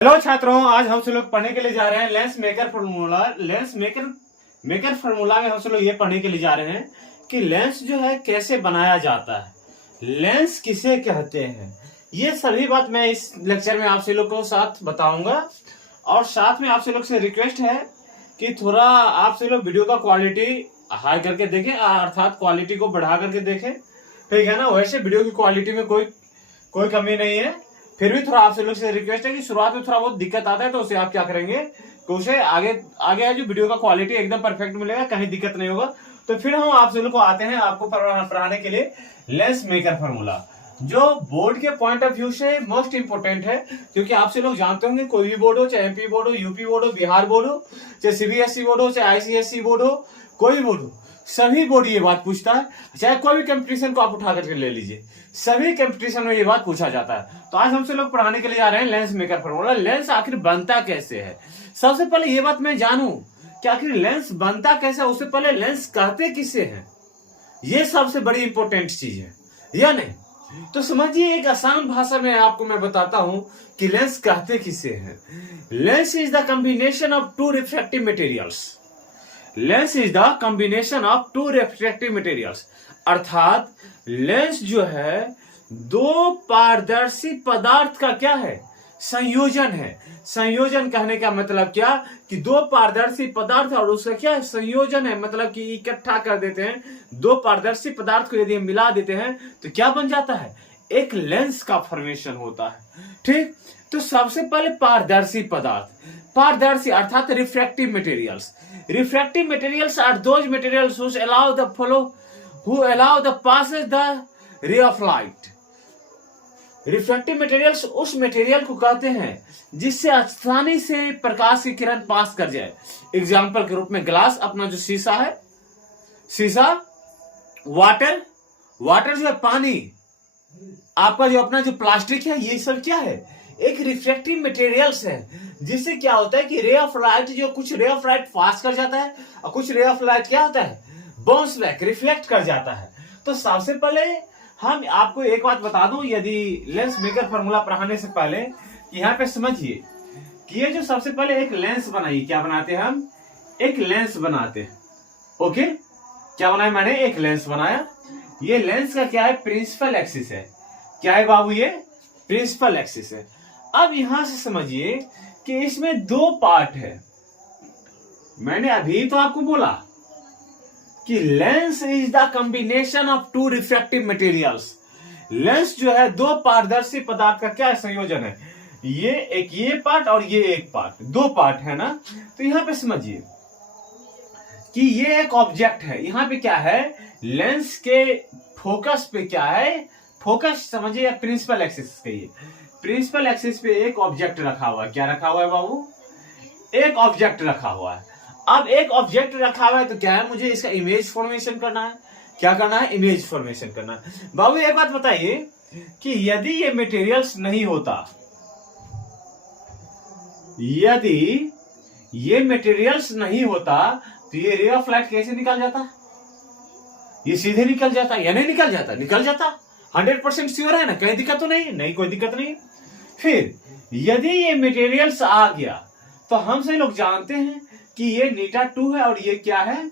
Hello छात्रों, आज हम सब लोग पढ़ने के लिए जा रहे हैं lens maker formula. Lens maker formula में हम सब लोग ये पढ़ने के लिए जा रहे हैं कि लेंस जो है कैसे बनाया जाता है, लेंस किसे कहते हैं। ये सभी बात मैं इस लेक्चर में आप सब लोग को साथ बताऊंगा। और साथ में आप सब लोग से रिक्वेस्ट है कि थोड़ा आप सब लोग वीडियो का क्वालिटी हाई करके देखें, अर्थात क्वालिटी को बढ़ा करके देखें, ठीक है ना। वैसे वीडियो की क्वालिटी में कोई कमी नहीं है, फिर भी थोड़ा आपसे लोग से रिक्वेस्ट है कि शुरुआत में थोड़ा बहुत दिक्कत आता है तो उसे आप क्या करेंगे कि उसे आगे जो वीडियो का क्वालिटी एकदम परफेक्ट मिलेगा, कहीं दिक्कत नहीं होगा। तो फिर हम आप लोग को आते हैं आपको पढ़ाने के लिए लेंस मेकर फॉर्मूला, जो बोर्ड के पॉइंट ऑफ व्यू से मोस्ट इंपोर्टेंट है। क्योंकि आपसे लोग जानते होंगे कोई भी बोर्ड हो, चाहे एमपी बोर्ड हो, यूपी बोर्ड हो, बिहार बोर्ड हो, चाहे सीबीएसई बोर्ड हो, चाहे आईसीएसई बोर्ड हो, कोई बोर्ड हो, सभी बोर्ड ये बात पूछता है। चाहे कोई भी कंपटीशन को आप उठा करके ले लीजिए, सभी कंपटीशन में ये बात पूछा जाता है। तो आज हमसे लोग पढ़ाने के लिए जा रहे हैं लेंस मेकर फॉर्मूला। लेंस आखिर बनता कैसे है, सबसे पहले ये बात मैं जानूं कि आखिर लेंस बनता कैसे है, उससे पहले लेंस कहते किसे हैं, ये सबसे बड़ी इंपॉर्टेंट चीज है या नहीं। तो समझिए, एक आसान भाषा में आपको मैं बताता हूं कि लेंस कहते किसे हैं। Lens is the combination of two refractive materials. Lens is the combination of two refractive materials, अर्थात लेंस जो है दो पारदर्शी पदार्थ का क्या है, संयोजन है। संयोजन कहने का मतलब क्या कि दो पारदर्शी पदार्थ और उसका क्या है, संयोजन है। मतलब कि इकट्ठा कर देते हैं दो पारदर्शी पदार्थ को, यदि हम मिला देते हैं तो क्या बन जाता है, एक लेंस का फॉर्मेशन होता है। ठीक, तो सबसे पहले पारदर्शी पदार्थ, पारदर्शी अर्थात refractive materials. Refractive materials are those materials which allow the flow, who allow the passage the ray of light। Refractive materials उस मटेरियल को कहते हैं जिससे आसानी से प्रकाश की किरण पास कर जाए। एग्जाम्पल के रूप में ग्लास, अपना जो शीशा है, शीशा, वाटर जो है पानी, आपका जो अपना जो प्लास्टिक है, ये सब क्या है, एक रिफ्रैक्टिव मटेरियल्स है। जिससे क्या होता है कि रे ऑफ लाइट, जो कुछ रे ऑफ लाइट पास कर जाता है और कुछ रे ऑफ लाइट क्या होता है, बाउंस बैक, रिफ्लेक्ट कर जाता है। तो सबसे पहले हम आपको एक बात बता दूं, यदि लेंस मेकर फॉर्मूला पढ़ाने से पहले यहाँ पे समझिए कि ये जो सबसे पहले एक लेंस बनाई, क्या बनाते हैं हम, एक लेंस बनाते हैं। ओके, क्या बनाया मैंने, एक लेंस बनाया। ये लेंस का क्या है, प्रिंसिपल एक्सिस है। क्या है बाबू, ये प्रिंसिपल एक्सिस है। अब यहां से समझिए कि इसमें दो पार्ट है। मैंने अभी तो आपको बोला कि lens is the combination of two refractive materials. Lens जो है दो पारदर्शी पदार्थ का क्या है, संयोजन है। ये एक ये पार्ट और ये एक पार्ट, दो पार्ट है ना। तो यहां पे समझिए कि ये एक ऑब्जेक्ट है। यहां पे क्या है, लेंस के फोकस पे क्या है, फोकस समझिए प्रिंसिपल एक्सिस कहिए, प्रिंसिपल एक्सिस पे एक ऑब्जेक्ट रखा हुआ है। क्या रखा हुआ है बाबू, एक ऑब्जेक्ट रखा हुआ है। अब एक ऑब्जेक्ट रखा हुआ है तो क्या है, मुझे इसका इमेज फॉर्मेशन करना है। क्या करना है, इमेज फॉर्मेशन करना है। बाबू एक बात बताइए कि यदि ये मटेरियल्स नहीं होता, यदि ये मटेरियल्स नहीं होता तो ये रे ऑफ लाइट कैसे निकल जाता, ये सीधे निकल जाता या नहीं निकल जाता, निकल जाता। 100% श्योर है ना, कहीं दिक्कत तो नहीं, कोई दिक्कत नहीं। फिर यदि ये मटेरियल्स आ गया तो हम सभी लोग जानते हैं कि ये नीटा 2 है और ये क्या है,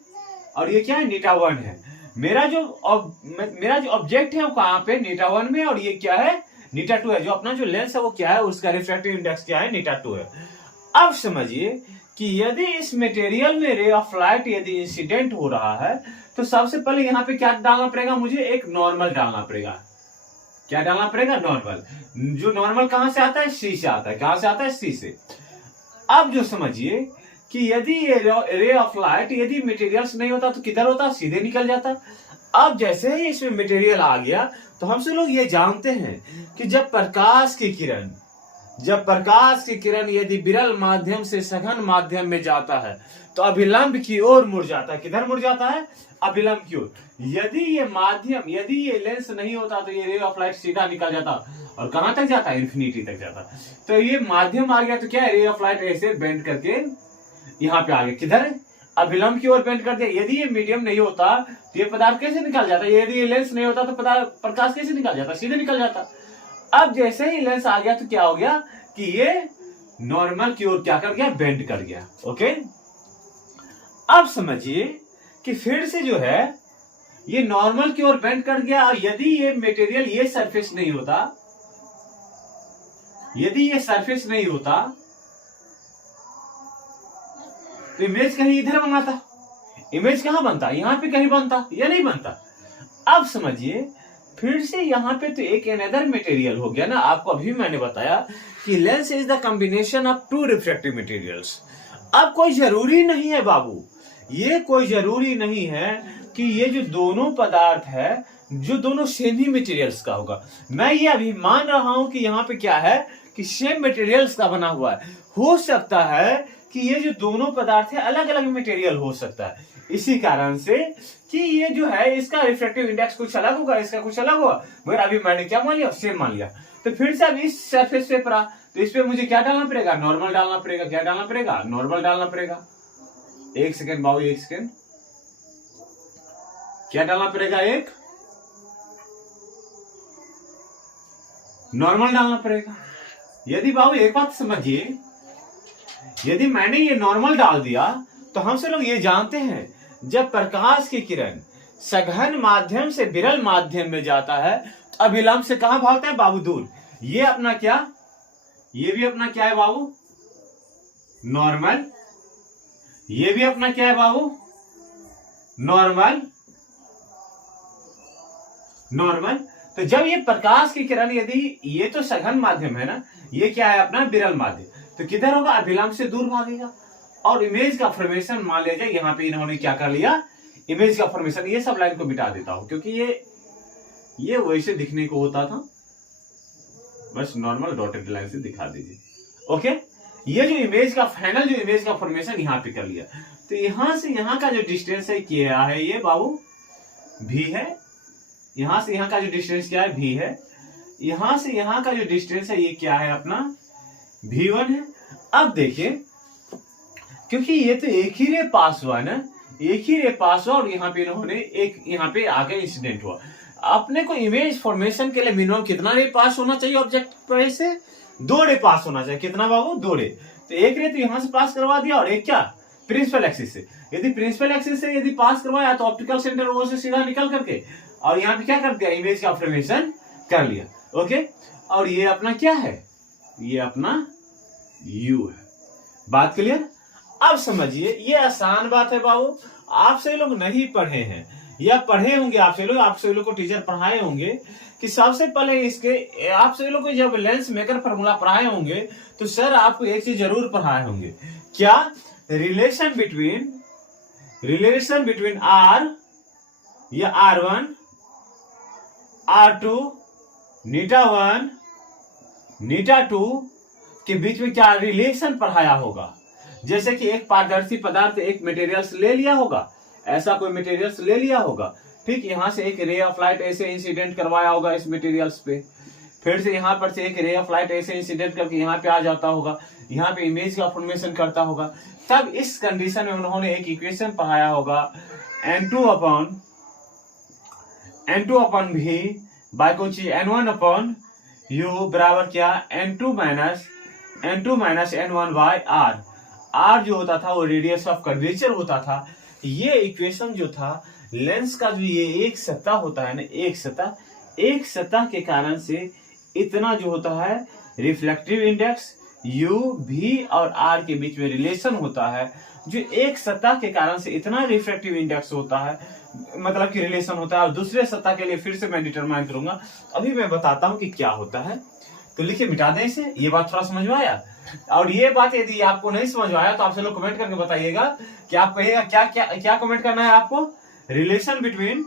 और ये क्या है, नीटा 1 है। मेरा जो ऑब्जेक्ट है वो कहां पे, नीटा 1 में, और ये क्या है, नीटा 2 है। जो अपना जो लेंस है वो क्या है, उसका रिफ्रैक्टिव इंडेक्स क्या है, नीटा 2 है। अब समझिए कि यदि इस मटेरियल में रे ऑफ लाइट यदि इंसिडेंट हो रहा है तो सबसे पहले यहाँ पे क्या डालना पड़ेगा, मुझे एक नॉर्मल डालना पड़ेगा। क्या डालना पड़ेगा, नॉर्मल। जो नॉर्मल कहां से आता है, सी से आता है। कहां से आता है, सी से। अब जो समझिए कि यदि ये रे ऑफ लाइट यदि मटेरियल्स नहीं होता तो किधर होता, सीधे निकल जाता। अब जैसे ही इसमें मटेरियल आ गया तो हमसे लोग ये जानते हैं कि जब प्रकाश की किरण यदि विरल माध्यम से सघन माध्यम में जाता है तो अभिलंब की ओर मुड़ जाता है। किधर मुड़ जाता है, अभिलंब की ओर। यदि ये लेंस नहीं होता तो ये रे ऑफ लाइट सीधा निकल जाता और कहां तक जाता है, इन्फिनिटी तक जाता। तो ये माध्यम आ गया तो क्या है, रे ऑफ लाइट ऐसे बेंड करके यहाँ पे आ गया, किधर, अभिलंब की ओर बेंड कर दिया। यदि ये मीडियम नहीं होता तो ये पदार्थ कैसे निकल जाता, यदि ये लेंस नहीं होता तो प्रकाश कैसे निकल जाता, सीधे निकल जाता। अब जैसे ही लेंस आ गया तो क्या हो गया कि ये नॉर्मल की ओर क्या कर गया, बेंड कर गया। ओके, अब समझिए कि फिर से जो है ये नॉर्मल की ओर बेंड कर गया। और यदि ये मटेरियल ये सरफेस नहीं होता, यदि ये सरफेस नहीं होता तो इमेज कहीं इधर बनाता, इमेज कहां बनता, यहां पे कहीं बनता, या नहीं बनता। अब समझिए फिर से यहां पे तो एक अनदर मटेरियल हो गया ना। आपको अभी मैंने बताया कि lens is the combination of two refractive materials. अब कोई जरूरी नहीं है बाबू, ये कोई जरूरी नहीं है कि ये जो दोनों पदार्थ है जो दोनों सेम ही मटेरियल्स का होगा। मैं ये अभी मान रहा हूं कि यहाँ पे क्या है कि सेम मटेरियल्स का बना हुआ है। हो सकता है कि ये जो दोनों पदार्थ है अलग अलग मटेरियल हो सकता है, इसी कारण से कि ये जो है इसका रिफ्रैक्टिव इंडेक्स कुछ अलग होगा, इसका कुछ अलग होगा। मगर अभी मैंने क्या मान लिया, सेम मान लिया। तो फिर से अब इस सरफेस पे पड़ा तो इस पे मुझे क्या डालना पड़ेगा, नॉर्मल डालना पड़ेगा। क्या डालना पड़ेगा, नॉर्मल डालना पड़ेगा। एक सेकेंड बाबू, एक सेकेंड, क्या डालना पड़ेगा, एक नॉर्मल डालना पड़ेगा। यदि बाबू एक बात समझिए, यदि मैंने ये नॉर्मल डाल दिया तो हम से लोग ये जानते हैं जब प्रकाश की किरण सघन माध्यम से विरल माध्यम में जाता है तो अभिलंब से कहां भागता है बाबू, दूर। ये अपना क्या, ये भी अपना क्या है बाबू, नॉर्मल। ये भी अपना क्या है बाबू, नॉर्मल, नॉर्मल। तो जब ये प्रकाश की किरण, यदि ये तो सघन माध्यम है ना, ये क्या है अपना विरल माध्यम, तो किधर होगा, अभिलंब से दूर भागेगा। और इमेज का फॉर्मेशन मान लीजिए यहां पे इन्होंने क्या कर लिया, इमेज का फॉर्मेशन, ये सब लाइन को मिटा देता हूं क्योंकि ये वैसे दिखने को होता था, बस नॉर्मल डॉटेड लाइन से दिखा दीजिए। ओके, ये जो इमेज का फाइनल जो इमेज का फॉर्मेशन यहां पे कर लिया, तो यहां से यहां का जो डिस्टेंस है क्या है, ये बाबू भी है। यहां से यहां का जो डिस्टेंस क्या है, भी है। यहां से यहां का जो डिस्टेंस है ये क्या है अपना, V1 है। अब देखिए क्योंकि ये तो एक ही रे पास हुआ ना, एक ही रे पास हुआ और यहाँ पे इन्होंने एक यहाँ पे आगे इंसिडेंट हुआ। अपने को इमेज फॉर्मेशन के लिए मिनिमम कितना रे पास होना चाहिए ऑब्जेक्ट पर से, 2 रे पास होना चाहिए। कितना बाबू, 2 रे। तो एक रे तो यहां से पास करवा दिया और एक क्या, प्रिंसिपल एक्सिस से। यदि प्रिंसिपल एक्सिस से यदि पास करवाया तो ऑप्टिकल सेंटर वो से सीधा निकल करके और यहाँ पे क्या कर दिया, इमेज का फॉर्मेशन कर लिया। ओके, और ये अपना क्या है, ये अपना U है। बात क्लियर। अब समझिए ये आसान बात है बाबू, आपसे लोग नहीं पढ़े हैं या पढ़े होंगे, आपसे लोग को टीचर पढ़ाए होंगे कि सबसे पहले इसके आपसे लोग को जब लेंस मेकर फार्मूला पढ़ाए होंगे तो सर आपको एक चीज जरूर पढ़ाए होंगे, क्या, रिलेशन बिटवीन R या R1 R2 नीटा 1 नीटा 2 के बीच में क्या रिलेशन पढ़ाया होगा। जैसे कि एक पारदर्शी पदार्थ एक मटेरियल्स ले लिया होगा, ऐसा कोई मटेरियल्स ले लिया होगा, ठीक, यहां से एक रे ऑफ लाइट ऐसे इंसिडेंट करवाया होगा इस मटेरियल्स पे, फिर से यहां पर से एक रे ऑफ लाइट ऐसे इंसिडेंट करके यहाँ पे आ जाता होगा, यहाँ पे इमेज का फॉर्मेशन करता होगा। तब इस कंडीशन में उन्होंने एक इक्वेशन पढ़ाया होगा, N2 अपॉन V बाय कुछ N1 अपॉन U बराबर क्या, N2 minus N1 bye R। R जो होता था वो रेडियस ऑफ कर्वेचर होता था। ये इक्वेशन जो था लेंस का जो ये एक सतह होता है ना, एक सतह के कारण से इतना जो होता है रिफ्लेक्टिव इंडेक्स U, V और R के बीच में रिलेशन होता है, जो एक सतह के कारण से इतना रिफ्लेक्टिव इंडेक्स होता है, मतलब कि रिलेशन होता है। और दूसरे सतह के लिए फिर से मैं डिटरमाइन करूंगा, अभी मैं बताता हूं कि क्या होता है। तो लिखिए, मिटा दें इसे, ये बात थोड़ा समझ में आया। और ये बात यदि आपको नहीं समझ में आया तो आपसे लोग कमेंट करके बताइएगा कि आप कहिएगा क्या क्या क्या कमेंट करना है आपको, relation between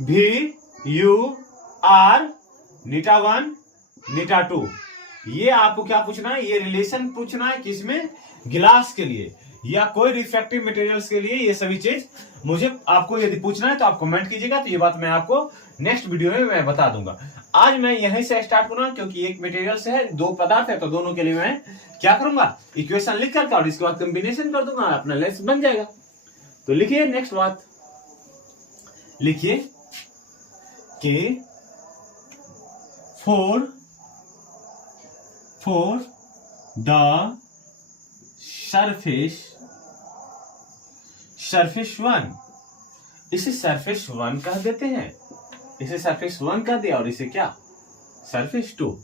V, U, R नीटा 1 नीटा 2, ये आपको क्या पूछना है, ये रिलेशन पूछना है किसमें, गिलास के लिए या कोई रिफ्रैक्टिव मटेरियल्स के लिए। ये सभी चीज मुझे आपको यदि पूछना है तो आप कमेंट कीजिएगा, तो ये बात मैं आपको नेक्स्ट वीडियो में मैं बता दूंगा। आज मैं यहीं से स्टार्ट करूंगा क्योंकि एक मटेरियल से है, 2 पदार्थ है, तो दोनों के लिए मैं क्या करूंगा, इक्वेशन लिख करके और इसके बाद कॉम्बिनेशन कर दूंगा, अपना लेंस बन जाएगा। तो लिखिए नेक्स्ट बात, लिखिए कि for the surface 1, इसे सरफेस 1 कह देते हैं, इसे सरफेस 1 कह दिया, और इसे क्या सरफेस 2।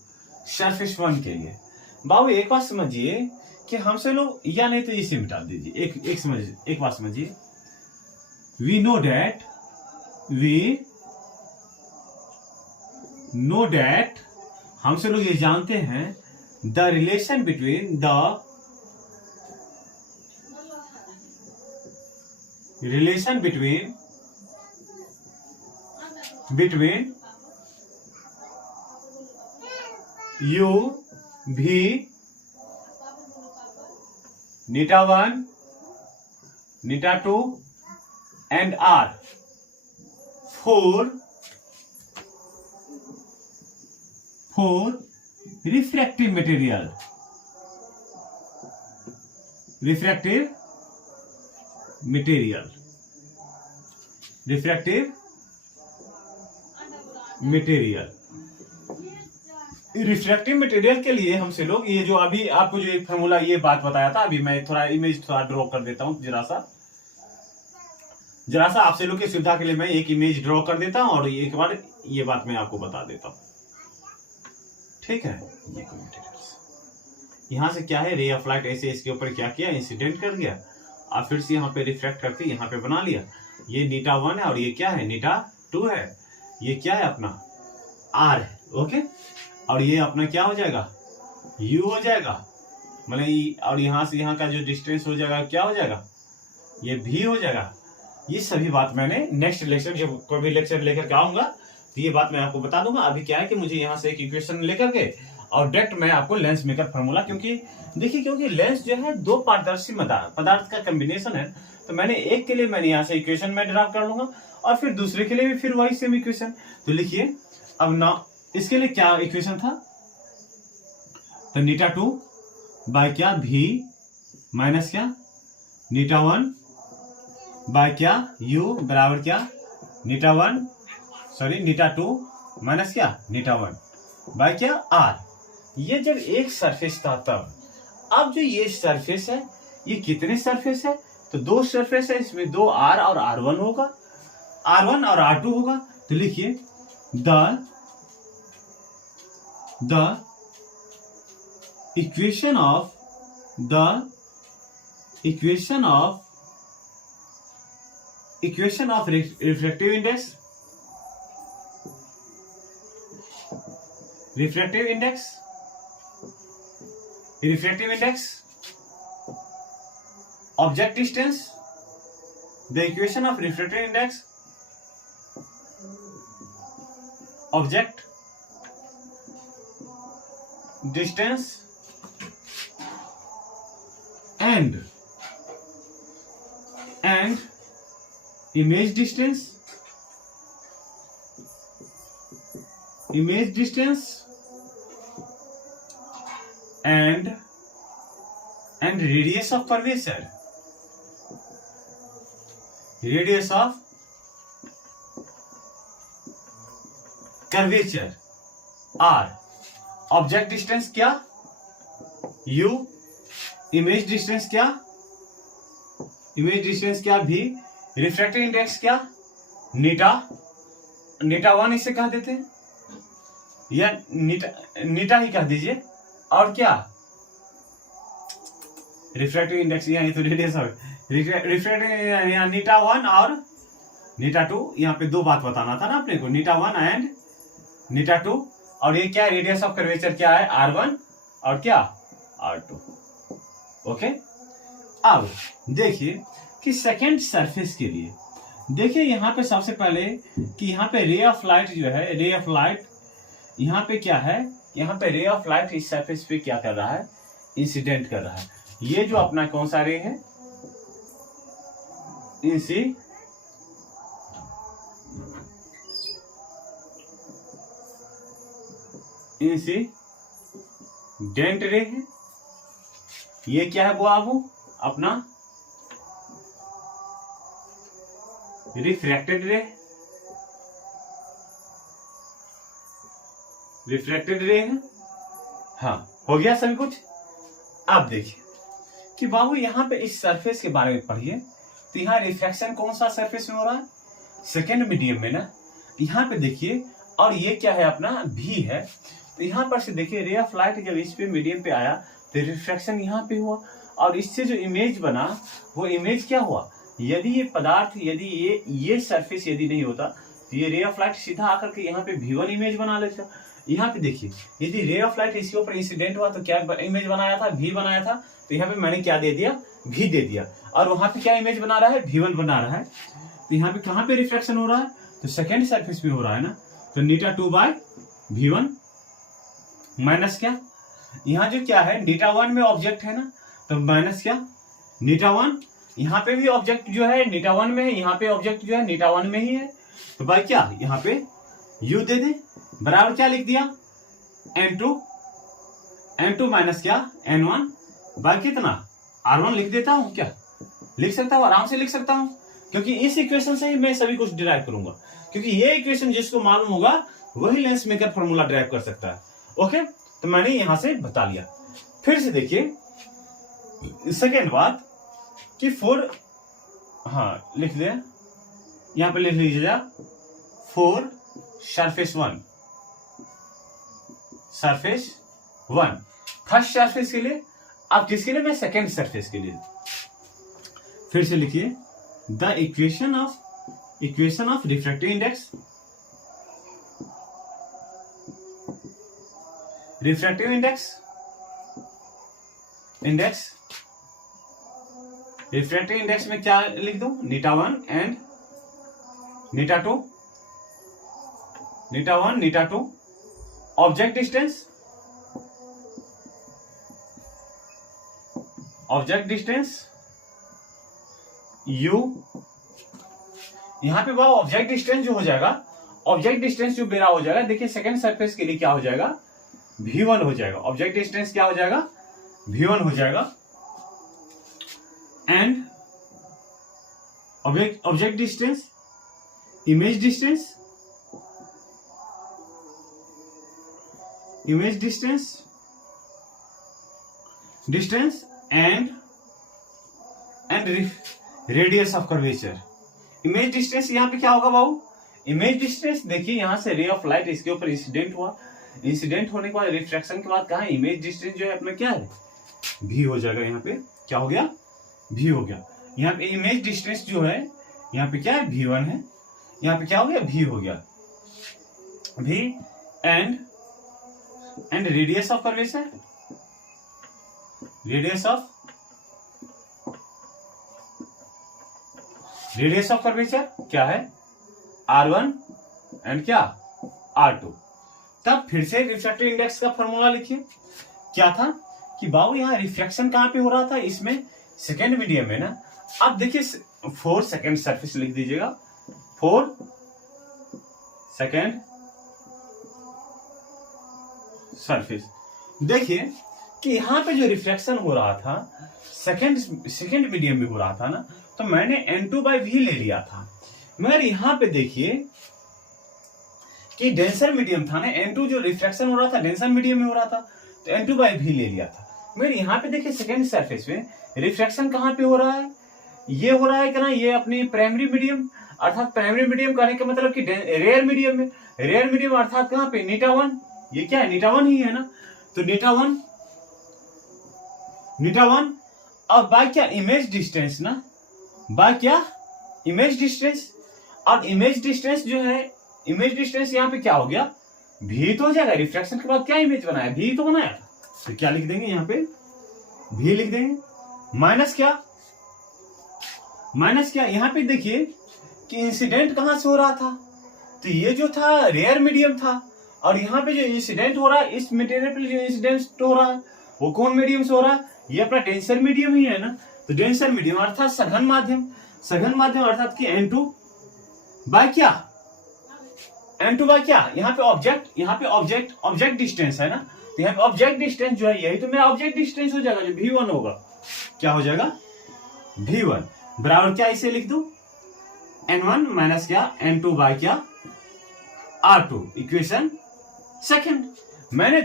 सरफेस 1 के लिए बाबू एक बात समझिए कि हमसे लोग, या नहीं तो इसे मिटा दीजिए, एक बात समझिए, we know that हमसे लोग ये जानते हैं the relation between u v neta 1 neta 2 and r for refractive material, refractive material के लिए हमसे लोग ये जो अभी आपको जो एक फॉर्मूला ये बात बताया था, अभी मैं थोड़ा इमेज थोड़ा ड्रॉ कर देता हूं, जरा सा आपसे लोग की सुविधा के लिए मैं एक इमेज ड्रॉ कर देता हूं और एक बार ये बात मैं आपको बता देता हूं, ठीक है। ये यहां से क्या है, रे ऑफ लाइट ऐसे इसके ऊपर क्या किया, इंसिडेंट कर गया, और फिर से यहाँ पे रिफ्लेक्ट करके यहाँ पे बना लिया। ये नीटा 1 है और ये क्या है, नीटा 2 है। ये क्या है अपना आर है, ओके। और ये अपना क्या हो जाएगा, यू हो जाएगा, मतलब और यहाँ से यहाँ का जो डिस्टेंस हो जाएगा क्या हो जाएगा, ये भी हो जाएगा। ये सभी बात मैंने नेक्स्ट लेक्चर, जब कोई भी लेक्चर लेकर के आऊंगा तो ये बात मैं आपको बता दूंगा। अभी क्या है कि मुझे यहाँ से एक इक्वेशन लेकर के और डायरेक्ट मैं आपको लेंस मेकर फार्मूला, क्योंकि देखिए क्योंकि लेंस जो है दो पारदर्शी पदार्थ का कॉम्बिनेशन है, तो मैंने एक के लिए मैंने यहाँ से इक्वेशन में ड्रा कर लूंगा और फिर दूसरे के लिए भी फिर वही सेम इक्वेशन। तो लिखिए अब ना, इसके लिए क्या इक्वेशन था, तो नीटा 2 बाय क्या भी माइनस क्या नीटा 1 बाय क्या यू बराबर क्या नीटा 2 माइनस क्या नीटा 1 बाय क्या आर। ये जब एक सरफेस था तब, अब जो ये सरफेस है ये कितने सरफेस है, तो दो सरफेस है, इसमें दो आर और R1 होगा, R1 और R2 होगा। तो लिखिए the equation of refractive index object distance, the equation of refractive index, object distance and image distance and radius of curvature, R। Object distance क्या U, इमेज डिस्टेंस क्या V, refractive index क्या नीटा 1 इसे कह देते हैं, या नीटा ही कह दीजिए, और क्या रिफ्रैक्टिव इंडेक्स, यहाँ तो रेडियस है, रिफ्रैक्टिव यहाँ नीटा 1 और नीटा 2, यहाँ पे दो बात बताना था ना अपने को, नीटा 1 एंड नीटा 2, और ये क्या रेडियस ऑफ कर्वेचर क्या है R1 और क्या R2, ओके। अब देखिए कि सेकेंड सरफेस के लिए देखिए यहाँ पे सबसे पहले कि यहाँ पे रे ऑफ लाइट जो है, रे ऑफ लाइट यहाँ पे क्या है, यहाँ पे रे ऑफ लाइट इस सरफेस पे क्या कर रहा है, इंसिडेंट कर रहा है। ये जो अपना कौन सा रे है, इंसिडेंट रे है। ये क्या है बाबू, अपना रिफ्रैक्टेड रे, रिफ्लेक्टेड रे है। हाँ, हो गया सभी कुछ। अब देखिए कि बाबू यहाँ पे इस सरफेस के बारे में पढ़िए, तो यहाँ रिफ्लेक्शन कौन सा सरफेस में हो रहा है, सेकेंड मीडियम में ना। यहाँ पे देखिए, और ये क्या है अपना भी है, तो यहाँ पर से देखिए रे ऑफ लाइट जब इस पे मीडियम पे आया तो रिफ्लेक्शन यहाँ पे हुआ, और इससे जो इमेज बना वो इमेज क्या हुआ, यदि ये पदार्थ, यदि ये सरफेस यदि नहीं होता तो ये रे ऑफ लाइट सीधा आकर के यहाँ पे V1 इमेज बना लेता। यहाँ पे देखिए यदि रे ऑफ लाइट इसके ऊपर इंसिडेंट हुआ तो क्या इमेज बनाया था, V बनाया था, तो यहाँ पे मैंने क्या दे दिया, V दे दिया, और वहां पे क्या इमेज बना रहा है, V1 बना रहा है। तो यहाँ पे कहाँ पे रिफ्लेक्शन हो रहा है, तो सेकेंड सरफेस पे हो रहा है ना, तो 𝛎2/V1 माइनस क्या, यहाँ जो क्या है 𝛎1 में ऑब्जेक्ट है ना, तो माइनस क्या 𝛎1, यहाँ पे भी ऑब्जेक्ट जो है 𝛎1 में है, यहाँ पे ऑब्जेक्ट जो है 𝛎1 में ही है, तो भाई क्या यहाँ पे U दे दे, बराबर क्या लिख दिया N2 माइनस क्या N1 बाय कितना R1 लिख देता हूं, क्या लिख सकता हूं, आराम से लिख सकता हूं, क्योंकि इस इक्वेशन से ही मैं सभी कुछ डिराइव करूंगा, क्योंकि ये इक्वेशन जिसको मालूम होगा वही लेंस मेकर फॉर्मूला डिराइव कर सकता है। ओके, तो मैंने यहां से बता लिया। फिर से देखिए सेकेंड बात कि फॉर, हाँ लिख दे, यहां पे लिख लीजिएगा फॉर सरफेस 1 फर्स्ट सरफेस के लिए, अब किसके लिए, मैं सेकेंड सरफेस के लिए। फिर से लिखिए the equation of refractive index, refractive index refractive index में क्या लिख दूं, 𝛎1 एंड 𝛎2, ऑब्जेक्ट डिस्टेंस U, यहां पे वो ऑब्जेक्ट डिस्टेंस जो हो जाएगा, ऑब्जेक्ट डिस्टेंस जो मेरा हो जाएगा, देखिए सेकंड सरफेस के लिए क्या हो जाएगा, V1 हो जाएगा, ऑब्जेक्ट डिस्टेंस क्या हो जाएगा, V1 हो जाएगा, and object distance, image distance and radius of curvature. Image distance यहाँ पे क्या होगा बाबू, इमेज डिस्टेंस देखिए यहाँ से रे ऑफ लाइट इसके ऊपर इंसिडेंट हुआ, इंसिडेंट होने के बाद रिफ्रैक्शन के बाद कहा इमेज डिस्टेंस जो है अपना क्या है, V हो जाएगा, यहाँ पे क्या हो गया, V हो गया। यहाँ पे इमेज डिस्टेंस जो है यहाँ पे क्या है, V1 है, यहाँ पे क्या हो गया, V हो गया, V and radius of curvature, radius of curvature क्या है, R1 एंड क्या R2। तब फिर से रिफ्रैक्टिव इंडेक्स का फॉर्मूला लिखिए, क्या था कि बाबू यहाँ रिफ्लेक्शन कहां पे हो रहा था, इसमें सेकेंड मीडियम में ना। अब देखिए 4 सेकेंड सरफेस लिख दीजिएगा, 4 सेकेंड सरफेस। देखिए कि यहाँ पे जो रिफ्लेक्शन हो रहा था सेकेंड मीडियम में हो रहा था ना, तो मैंने N2/V ले लिया था, मगर यहाँ पे देखिए कि डेंसर मीडियम था ना, N2 जो रिफ्लेक्शन हो रहा था डेंसर मीडियम में हो रहा था, तो N2/V ले लिया था। मगर यहाँ पे देखिए सेकेंड सरफेस में रिफ्लेक्शन कहाँ पे हो रहा है, ये हो रहा है कि ना, ये अपनी प्राइमरी मीडियम, अर्थात प्राइमरी मीडियम कहने का मतलब कि रेयर मीडियम में, रेयर मीडियम अर्थात कहाँ पे, 𝛎1, ये क्या है, 𝛎1 ही है ना, तो 𝛎1 अब बाय क्या इमेज डिस्टेंस ना, बाय क्या इमेज डिस्टेंस, और इमेज डिस्टेंस जो है, इमेज डिस्टेंस यहाँ पे क्या हो गया, V तो हो जाएगा, रिफ्लेक्शन के बाद क्या इमेज बनाया, V तो बनाया, तो क्या लिख देंगे यहाँ पे, V लिख देंगे, माइनस क्या यहाँ पे देखिए कि इंसिडेंट कहां से हो रहा था, तो ये जो था रेयर मीडियम था, और यहाँ पे जो इंसिडेंट हो रहा है, इस मटेरियल पे जो इंसिडेंट हो रहा है वो कौन मीडियम से हो रहा है, ये अपना डेंसर मीडियम ही है ना, तो डेंसर मीडियम अर्थात सघन माध्यम अर्थात कि N2/क्या, यहाँ पे ऑब्जेक्ट डिस्टेंस है ना, तो यहाँ पे ऑब्जेक्ट डिस्टेंस जो है यही तो मेरा ऑब्जेक्ट डिस्टेंस हो जाएगा, जो V1 होगा, क्या हो जाएगा, V1 बराबर क्या, इसे लिख दूं N1 माइनस क्या N2/क्या R2, इक्वेशन सेकेंड। मैंने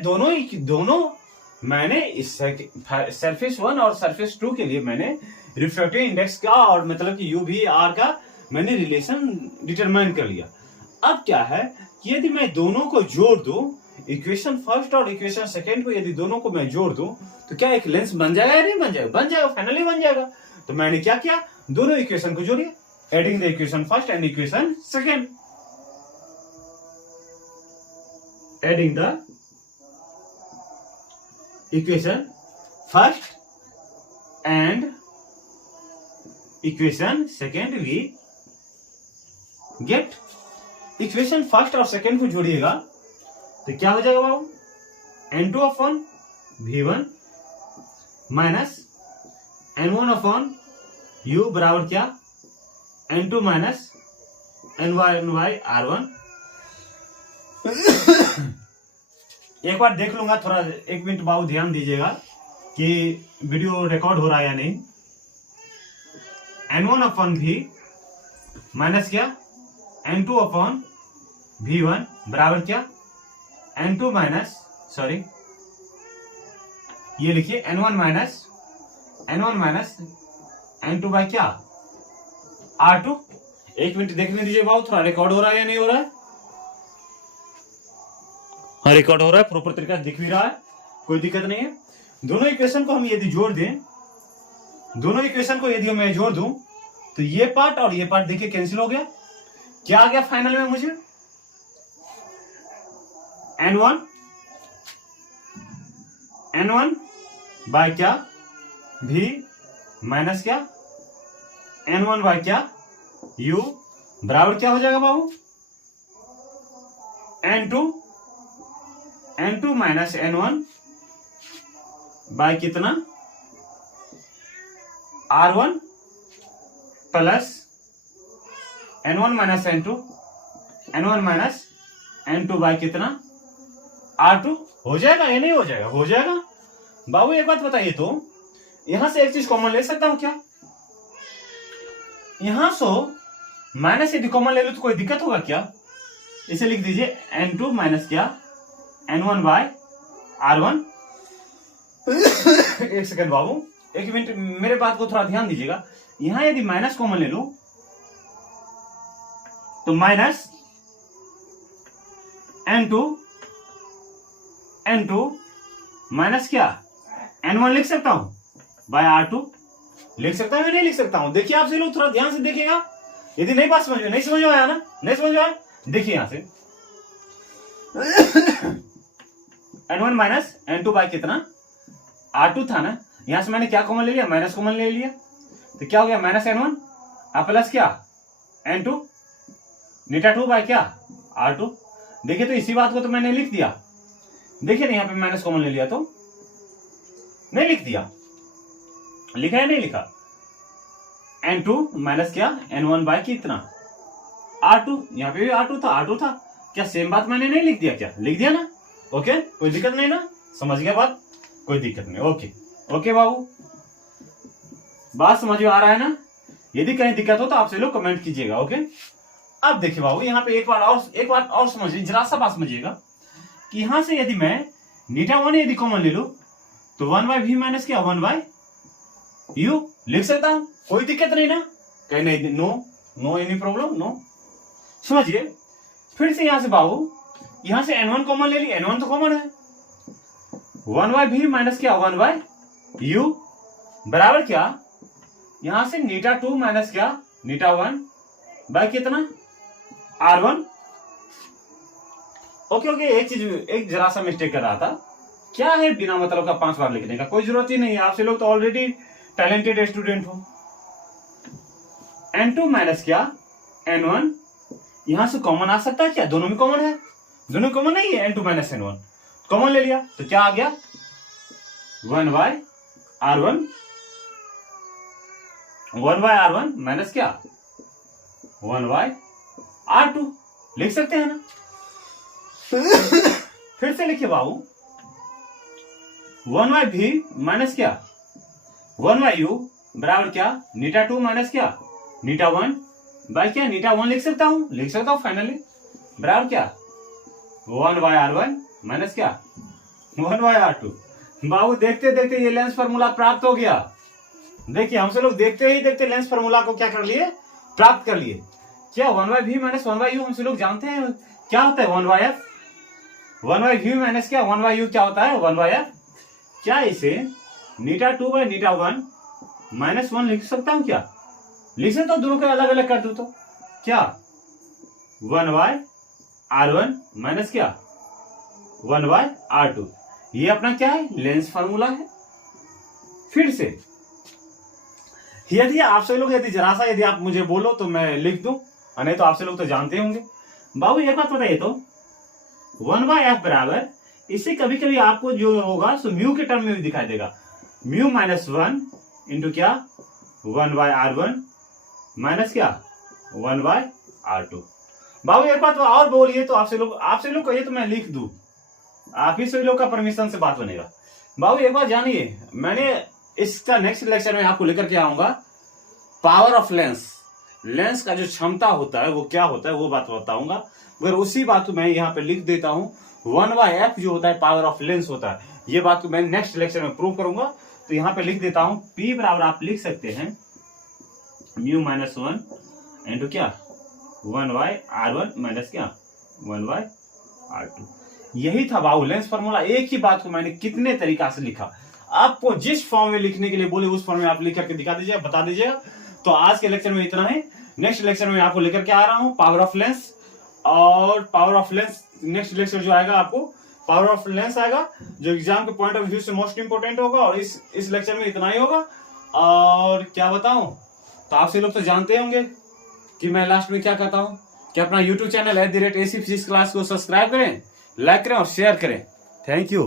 मैंने इस सरफेस 1 और सरफेस 2 के लिए मैंने रिफ्रैक्टिव इंडेक्स का और मतलब कि UV-R का मैंने रिलेशन डिटरमाइन कर लिया। अब क्या है कि यदि मैं दोनों को जोड़ दूं, इक्वेशन फर्स्ट और इक्वेशन सेकेंड को यदि दोनों को मैं जोड़ दूं तो क्या एक लेंस बन जाएगा या नहीं बन जाएगा? बन जाएगा, फाइनली बन जाएगा। तो मैंने क्या किया, दोनों इक्वेशन को जोड़िए, adding the equation first and equation second, adding the equation first and equation second, we get equation first और सेकेंड को जोड़िएगा तो क्या हो जाएगा बाबू, N2 upon V1 minus N1 upon U बराबर क्या, N2 minus N1 by R1। एक बार देख लूंगा, थोड़ा 1 मिनट बाबू ध्यान दीजिएगा कि वीडियो रिकॉर्ड हो रहा है या नहीं। N1 अपॉन V माइनस क्या, N2 अपॉन V1 बराबर क्या, N2 माइनस सॉरी ये लिखिए N1 माइनस N2 बाई क्या, R2। 1 मिनट देखने दीजिए बाबू, थोड़ा रिकॉर्ड हो रहा है या नहीं हो रहा है? हाँ रिकॉर्ड हो रहा है, प्रॉपर तरीका से दिख भी रहा है, कोई दिक्कत नहीं है। दोनों इक्वेशन को हम यदि जोड़ दें, दोनों इक्वेशन को यदि मैं जोड़ दूं तो ये पार्ट और ये पार्ट देखिए कैंसिल हो गया। क्या आ गया फाइनल में मुझे, N1 बाय क्या, V माइनस क्या, N1 बाय क्या, U बराबर क्या हो जाएगा बाबू, N2 माइनस N1 बाय कितना, R1 plus N1 minus N2 bye कितना, R2। हो जाएगा या नहीं हो जाएगा? हो जाएगा। बाबू एक बात बताइए तो, यहां से एक चीज कॉमन ले सकता हूं क्या? यहां से माइनस यदि कॉमन ले लो तो कोई दिक्कत होगा क्या? इसे लिख दीजिए N2 माइनस क्या, N1 बाय R1। एक सेकंड बाबू, 1 मिनट मेरे बात को थोड़ा ध्यान दीजिएगा। यहां यदि माइनस कॉमन ले लो तो माइनस N2 माइनस क्या, N1 लिख सकता हूं बाय R2। लिख सकता हूं या नहीं लिख सकता हूं? देखिए आपसे लोग थोड़ा ध्यान से देखिएगा, यदि नहीं बात समझ में आया ना, नहीं समझ में आया, देखिए यहां से N1 माइनस N2 बाय कितना, R2 था ना, यहां से मैंने क्या कॉमन ले लिया, माइनस कॉमन ले लिया, तो क्या हो गया माइनस N1 प्लस क्या N2 नीटा 2 बाय क्या R2। देखिए तो इसी बात को तो मैंने लिख दिया, देखिए ना यहाँ पे माइनस कॉमन ले लिया तो नहीं लिख दिया, लिखा है नहीं लिखा, N2 माइनस क्या N1 बाय कितना R2। यहाँ पे भी R2 था, क्या सेम बात मैंने नहीं लिख दिया? क्या लिख दिया ना? ओके, कोई दिक्कत नहीं ना, समझ गया बात, कोई दिक्कत नहीं। ओके बाबू, बात समझ में आ रहा है ना? यदि कहीं दिक्कत हो तो आपसे लोग कमेंट कीजिएगा। ओके, अब देखिए बाबू, यहाँ पे एक बार और समझिए, जरा सा बात समझिएगा कि यहां से यदि मैं नीटा 1 यदि कॉमन ले लू तो 1 बाय V माइनस क्या 1 बाय U लिख सकता हूं, कोई दिक्कत नहीं ना? कहीं नहीं, नो एनी प्रॉब्लम, नो। समझिए फिर से यहां से बाबू, यहां से N1 कॉमन ले ली, N1 तो कॉमन है, 1 बाय V माइनस क्या 1 बाय U बराबर क्या, यहां से नीटा 2 माइनस क्या नीटा 1 बाय कितना R1। ओके, एक जरा सा मिस्टेक कर रहा था, क्या है बिना मतलब का 5 बार लिखने का, कोई जरूरत ही नहीं है, आपसे लोग तो ऑलरेडी टैलेंटेड स्टूडेंट हो। N2 माइनस क्या N1, यहां से कॉमन आ सकता है क्या? दोनों में कॉमन है, दोनों कॉमन नहीं है, N2 माइनस N1 कॉमन ले लिया तो क्या आ गया 1 बाय R1 माइनस क्या 1 बाय R2 लिख सकते हैं ना? फिर से लिखिए बाबू, 1 बाय V माइनस क्या 1 बाय U बराबर क्या नीटा 2 माइनस क्या नीटा 1 बाय क्या नीटा 1 लिख सकता हूं फाइनली, बराबर क्या 1 बाय R1 माइनस क्या 1/r2। बाबू देखते देखते ये लेंस फार्मूला प्राप्त हो गया। देखिए हमसे लोग देखते ही देखते लेंस फार्मूला को क्या कर लिए, प्राप्त कर लिए। क्या 1/v माइनस 1/u हमसे लोग जानते हैं क्या होता है 1/f। 1/v माइनस क्या 1/u क्या होता है 1/f। क्या इसे η2/η1 -1 लिख सकता हूं क्या? लिख सकता हूं, दोनों को अलग अलग कर दूं तो क्या 1/r1 माइनस क्या 1/r2। ये अपना क्या है लेंस फार्मूला है। फिर से यदि आपसे लोग यदि आप मुझे बोलो तो मैं लिख दूं, नहीं तो आपसे लोग तो जानते होंगे। बाबू एक बात बताइए तो 1/f बराबर, इसे कभी कभी आपको जो होगा सो म्यू के टर्म में भी दिखाई देगा। म्यू -1 इंटू क्या 1/r1 माइनस क्या 1/r2। बाबू एक बात और बोलिए तो आपसे लोग कहिए तो मैं लिख दूं, आप ही सभी लोग का परमिशन से बात बनेगा। बाबू एक बात जानिए, मैंने इसका नेक्स्ट लेक्चर में आपको लेकर के आऊंगा पावर ऑफ लेंस। लेंस का जो क्षमता होता है वो क्या होता है वो बात बताऊंगा। मगर उसी बात को मैं यहाँ पे लिख देता हूं 1/f जो होता है पावर ऑफ लेंस होता है। ये बात को मैं नेक्स्ट लेक्चर में प्रूव करूंगा। तो यहाँ पे लिख देता हूं P बराबर आप लिख सकते हैं म्यू -1 इंटू क्या 1/r1 माइनस क्या 1/r2। यही था बाबू लेंस फार्मूला। एक ही बात को मैंने कितने तरीका से लिखा, आपको जिस फॉर्म में लिखने के लिए बोले उस फॉर्म में आप लिख करके दिखा दीजिएगा, बता दीजिएगा। तो आज के लेक्चर में इतना ही। नेक्स्ट लेक्चर में आपको लेकर के आ रहा हूं पावर ऑफ लेंस, और power of lens next lecture जो आएगा आपको पावर ऑफ लेंस आएगा, जो एग्जाम के पॉइंट ऑफ व्यू से मोस्ट इंपोर्टेंट होगा। और इस लेक्चर में इतना ही होगा। और क्या बताऊं, तो आपसे लोग तो जानते होंगे कि मैं लास्ट में क्या कहता हूं कि अपना YouTube channel @AC Physics class को सब्सक्राइब करें, लाइक करें और शेयर करें। Thank you.